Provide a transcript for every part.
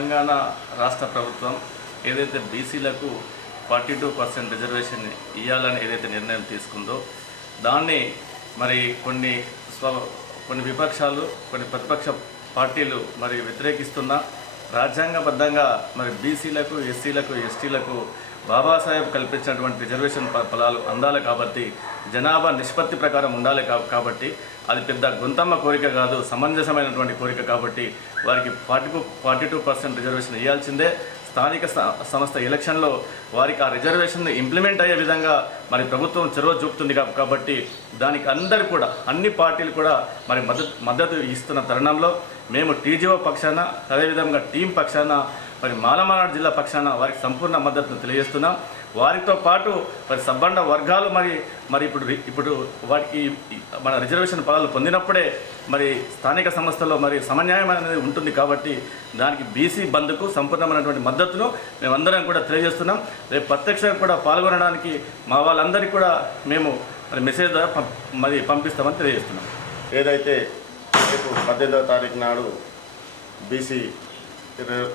తెలంగాణ రాష్ట్ర ప్రభుత్వం ఏదైతే బీసీలకు ఫార్టీ టూ పర్సెంట్ రిజర్వేషన్ ఇవ్వాలని ఏదైతే నిర్ణయం తీసుకుందో దాన్ని మరి కొన్ని స్వ కొన్ని విపక్షాలు కొన్ని ప్రతిపక్ష పార్టీలు మరి వ్యతిరేకిస్తున్నా రాజ్యాంగబద్ధంగా మరి బీసీలకు ఎస్సీలకు ఎస్టీలకు బాబాసాహెబ్ కల్పించినటువంటి రిజర్వేషన్ ఫలాలు అందాలి కాబట్టి జనాభా నిష్పత్తి ప్రకారం ఉండాలి కాబట్టి అది పెద్ద గుంతమ్మ కోరిక కాదు సమంజసమైనటువంటి కోరిక కాబట్టి వారికి forty two forty two percent reservation ఇవ్వాల్సిందే స్థానిక సంస్థ ఎలక్షన్లో వారికి ఆ రిజర్వేషన్ ఇంప్లిమెంట్ అయ్యే విధంగా మరి ప్రభుత్వం చొరవ చూపుతుంది కాబట్టి దానికి అందరు కూడా అన్ని పార్టీలు కూడా మరి మద్దతు మద్దతు ఇస్తున్న తరుణంలో మేము టీజీఓ పక్షాన అదేవిధంగా టీం పక్షాన మరి మాలమనాడు జిల్లా పక్షాన వారికి సంపూర్ణ మద్దతును తెలియజేస్తున్నాం. వారితో పాటు మరి సబ్బండ వర్గాలు మరి మరి ఇప్పుడు ఇప్పుడు వాటికి మన రిజర్వేషన్ పదాలు పొందినప్పుడే మరి స్థానిక సంస్థల్లో మరి సమన్యాయం అనేది ఉంటుంది కాబట్టి దానికి బీసీ బంద్కు సంపూర్ణమైనటువంటి మద్దతును మేమందరం కూడా తెలియజేస్తున్నాం. రేపు ప్రత్యక్షంగా కూడా పాల్గొనడానికి మా వాళ్ళందరికీ కూడా మేము మరి మెసేజ్ ద్వారా మరి పంపిస్తామని తెలియజేస్తున్నాం. ఏదైతే రేపు పద్దెనిమిదవ తారీఖు నాడు బీసీ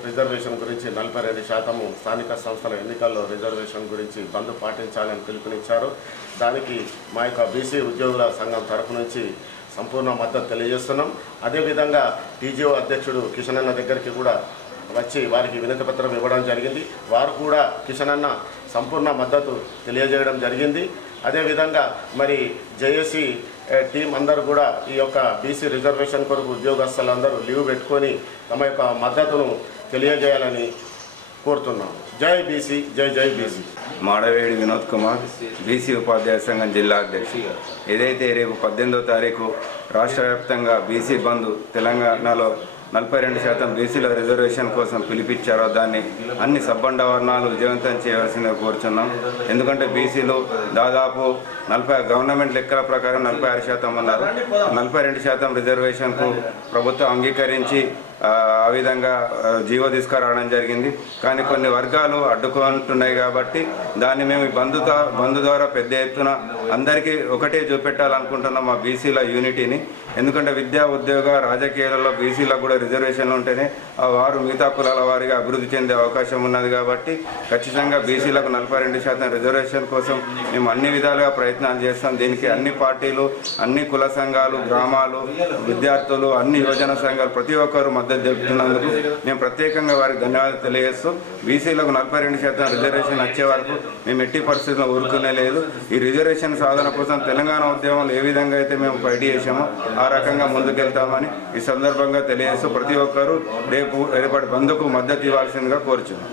రిజర్వేషన్ గురించి నలభై రెండు శాతము స్థానిక సంస్థల ఎన్నికల్లో రిజర్వేషన్ గురించి బంద్ పాటించాలని పిలుపునిచ్చారు. దానికి మా యొక్క బీసీ ఉద్యోగుల సంఘం తరపు నుంచి సంపూర్ణ మద్దతు తెలియజేస్తున్నాం. అదేవిధంగా టీజీఓ అధ్యక్షుడు కిషన్ అన్న దగ్గరికి కూడా వచ్చి వారికి వినతి పత్రం ఇవ్వడం జరిగింది. వారు కూడా కిషన్ అన్న సంపూర్ణ మద్దతు తెలియజేయడం జరిగింది. అదేవిధంగా మరి జేఏసీ టీం అందరూ కూడా ఈ యొక్క బీసీ రిజర్వేషన్ కొరకు ఉద్యోగస్తులందరూ లీవ్ పెట్టుకొని తమ యొక్క మద్దతును తెలియజేయాలని కోరుతున్నాం. జై బీసీ జై జై బీసీ మాడవేడి వినోద్ కుమార్ బీసీ ఉపాధ్యాయ సంఘం జిల్లా అధ్యక్షుడు. ఏదైతే రేపు పద్దెనిమిదో తారీఖు రాష్ట్ర వ్యాప్తంగా బీసీ బంద్ తెలంగాణలో నలభై రెండు శాతం బీసీల రిజర్వేషన్ కోసం పిలిపించారో దాన్ని అన్ని సబ్బండ వర్ణాలు విజయవంతం చేయవలసిందిగా కోరుచున్నాం. ఎందుకంటే బీసీలు దాదాపు నలభై గవర్నమెంట్ లెక్కల ప్రకారం నలభై ఆరు శాతం ఉన్నారు. నలభై రెండు శాతం రిజర్వేషన్కు ప్రభుత్వం అంగీకరించి ఆ విధంగా జీవో తీసుకురావడం జరిగింది. కానీ కొన్ని వర్గాలు అడ్డుకుంటున్నాయి కాబట్టి దాన్ని మేము బంధు బంధు ద్వారా పెద్ద ఎత్తున అందరికీ ఒకటే చూపెట్టాలనుకుంటున్నాం మా బీసీల యూనిటీని. ఎందుకంటే విద్యా ఉద్యోగ రాజకీయాలలో బీసీలకు కూడా రిజర్వేషన్లు ఉంటేనే ఆ వారు మిగతా కులాల వారిగా అభివృద్ధి చెందే అవకాశం ఉన్నది కాబట్టి ఖచ్చితంగా బీసీలకు నలభై రెండు శాతం రిజర్వేషన్ కోసం మేము అన్ని విధాలుగా ప్రయత్నాలు చేస్తాం. దీనికి అన్ని పార్టీలు అన్ని కుల సంఘాలు గ్రామాలు విద్యార్థులు అన్ని యువజన సంఘాలు ప్రతి ఒక్కరు మద్దతు తెలుపుతున్నందుకు మేము ప్రత్యేకంగా వారికి ధన్యవాదాలు తెలియజేస్తూ బీసీలకు నలభై రెండు శాతం రిజర్వేషన్ వచ్చే వరకు మేము ఎట్టి పరిస్థితుల్లో ఊరుకునే లేదు. ఈ రిజర్వేషన్ సాధన కోసం తెలంగాణ ఉద్యమంలో ఏ విధంగా అయితే మేము ఫైట్ చేశామో ఆ రకంగా ముందుకెళ్తామని ఈ సందర్భంగా తెలియజేస్తూ ప్రతి ఒక్కరూ రేపు రేపటి బంధుకు మద్దతు ఇవ్వాల్సిందిగా కోరుచున్నాం.